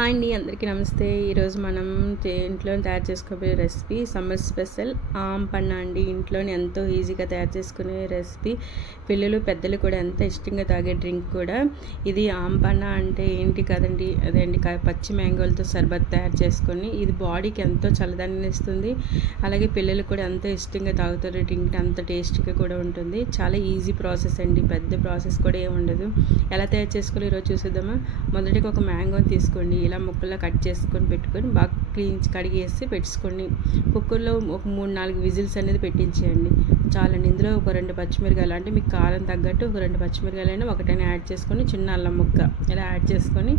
Hi అండి, అందరికీ నమస్తే. ఈరోజు మనం ఇంట్లో తయారు చేసుకోబోయే రెసిపీ సమ్మర్ స్పెషల్ ఆమ్ పన్నా అండి. ఇంట్లోనే ఎంతో ఈజీగా తయారు చేసుకునే రెసిపీ, పిల్లలు పెద్దలు కూడా ఎంత ఇష్టంగా తాగే డ్రింక్ కూడా. ఇది ఆమ్ పన్నా అంటే ఏంటి కదండి, అదేంటి పచ్చి మ్యాంగోలతో సర్బత్ తయారు చేసుకొని ఇది బాడీకి ఎంతో చల్లదనాన్ని ఇస్తుంది. అలాగే పిల్లలు కూడా ఎంతో ఇష్టంగా తాగుతారు. డ్రింక్ అంత టేస్టీగా కూడా ఉంటుంది. చాలా ఈజీ ప్రాసెస్ అండి, పెద్ద ప్రాసెస్ కూడా ఏమి ఉండదు. ఎలా తయారు చేసుకోవాలి ఈరోజు చూసేద్దామా. మొదటిగా ఒక మ్యాంగోని తీసుకోండి, ఇలా ముక్కల్లో కట్ చేసుకొని పెట్టుకొని బాగా కడిగేసి పెట్టుకోండి. కుక్కర్లో ఒక 3-4 విజిల్స్ అనేది పెట్టించేయండి చాలండి. ఇందులో ఒక 2 పచ్చిమిరకాయలు, అంటే మీకు కారం తగ్గట్టు ఒక 2 పచ్చిమిరకాయలైనా ఒకటైనా యాడ్ చేసుకొని, చిన్న అల్లం ముక్క ఇలా యాడ్ చేసుకొని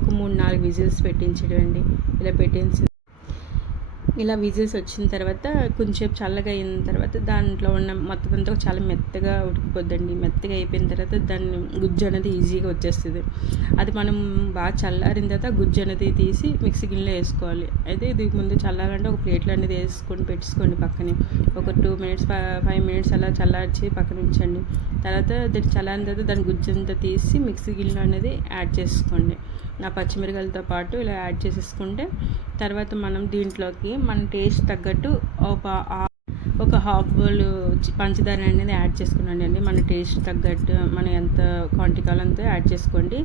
ఒక 3-4 విజిల్స్ పెట్టించేయండి. ఇలా పెట్టించి ఇలా విజిల్స్ వచ్చిన తర్వాత కొంచెంసేపు చల్లగా అయిన తర్వాత దాంట్లో ఉన్న మొత్తం అంతా చాలా మెత్తగా ఉడికిపోద్దండి. మెత్తగా అయిపోయిన తర్వాత దాన్ని గుజ్జు అనేది ఈజీగా వచ్చేస్తుంది. అది మనం బాగా చల్లారిన తర్వాత గుజ్జు అనేది తీసి మిక్సీ గిన్నెలో వేసుకోవాలి. అయితే ఇది ముందు చల్లారంటే ఒక ప్లేట్లో అనేది వేసుకొని పెట్టుకోండి పక్కనే. ఒక 2 మినిట్స్ 5 మినిట్స్ అలా చల్లార్చి పక్కన ఉంచండి. తర్వాత దాన్ని చల్లారిన తర్వాత దాని గుజ్జు అంతా తీసి మిక్సీ గిన్నెలో అనేది యాడ్ చేసుకోండి. ఆ పచ్చిమిరకాయలతో పాటు ఇలా యాడ్ చేసేసుకుంటే తర్వాత మనం దీంట్లోకి మన టేస్ట్ తగ్గట్టు ఒక హాఫ్ బౌల్ పంచదార అనేది యాడ్ చేసుకున్నాండి అండి. మన టేస్ట్ తగ్గట్టు మన ఎంత క్వాంటిటీ కావాలంతా యాడ్ చేసుకోండి.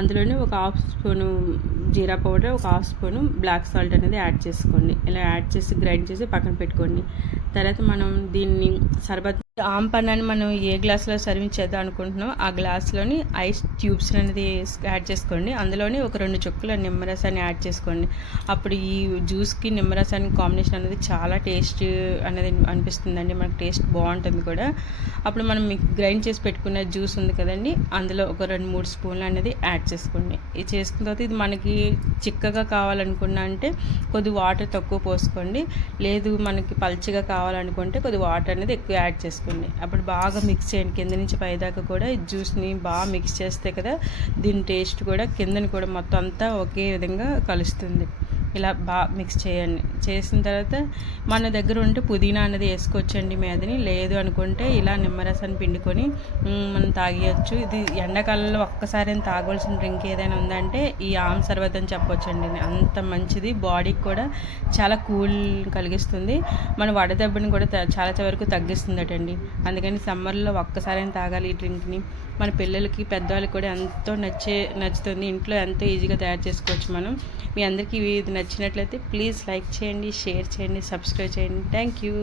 అందులోనే ఒక హాఫ్ స్పూను జీరా పౌడర్, ఒక హాఫ్ స్పూను బ్లాక్ సాల్ట్ అనేది యాడ్ చేసుకోండి. ఇలా యాడ్ చేసి గ్రైండ్ చేసి పక్కన పెట్టుకోండి. తర్వాత మనం దీన్ని సర్బత్ ఆమ్ పన్నాని మనం ఏ గ్లాస్లో సర్వింగ్ చేద్దాం అనుకుంటున్నాం ఆ గ్లాస్లోని ఐస్ ట్యూబ్స్ అనేది యాడ్ చేసుకోండి. అందులోని ఒక 2 చుక్కల నిమ్మరసాన్ని యాడ్ చేసుకోండి. అప్పుడు ఈ జ్యూస్కి నిమ్మరసానికి కాంబినేషన్ అనేది చాలా టేస్ట్ అనేది అనిపిస్తుందండి. మనకు టేస్ట్ బాగుంటుంది కూడా. అప్పుడు మనం మీకు గ్రైండ్ చేసి పెట్టుకున్న జ్యూస్ ఉంది కదండి, అందులో ఒక 2-3 స్పూన్లు అనేది యాడ్ చేసుకోండి. ఇది చేసుకున్న తర్వాత ఇది మనకి చిక్కగా కావాలనుకున్నా అంటే కొద్ది వాటర్ తక్కువ పోసుకోండి. లేదు మనకి పల్చగా కావాలనుకుంటే కొద్ది వాటర్ అనేది ఎక్కువ యాడ్ చేసుకోండి. అప్పుడు బాగా మిక్స్ చేయండి. కింద నుంచి పైదాకా కూడా ఈ జ్యూస్ని బాగా మిక్స్ చేస్తే కదా దీని టేస్ట్ కూడా కిందని కూడా మొత్తం అంతా ఒకే విధంగా కలుస్తుంది. ఇలా బాగా మిక్స్ చేయండి. చేసిన తర్వాత మన దగ్గర ఉంటే పుదీనా అనేది వేసుకోవచ్చండి మీదని. లేదు అనుకుంటే ఇలా నిమ్మరసాన్ని పిండుకొని మనం తాగేయచ్చు. ఇది ఎండాకాలంలో ఒక్కసారి తాగవలసిన డ్రింక్ ఏదైనా ఉందంటే ఈ ఆమ్ సర్బత్ అని చెప్పొచ్చండి. అంత మంచిది, బాడీకి కూడా చాలా కూల్ కలిగిస్తుంది. మన వడదెబ్బని కూడా చాలా వరకు తగ్గిస్తుందటండి. అందుకని సమ్మర్లో ఒక్కసారి తాగాలి ఈ డ్రింక్ని. మన పిల్లలకి పెద్దవాళ్ళకి కూడా ఎంతో నచ్చుతుంది. ఇంట్లో ఎంతో ఈజీగా తయారు చేసుకోవచ్చు మనం. మీ అందరికీ ఇది నచ్చినట్లయితే ప్లీజ్ లైక్ చేయండి, షేర్ చేయండి, సబ్స్క్రైబ్ చేయండి. Thank you.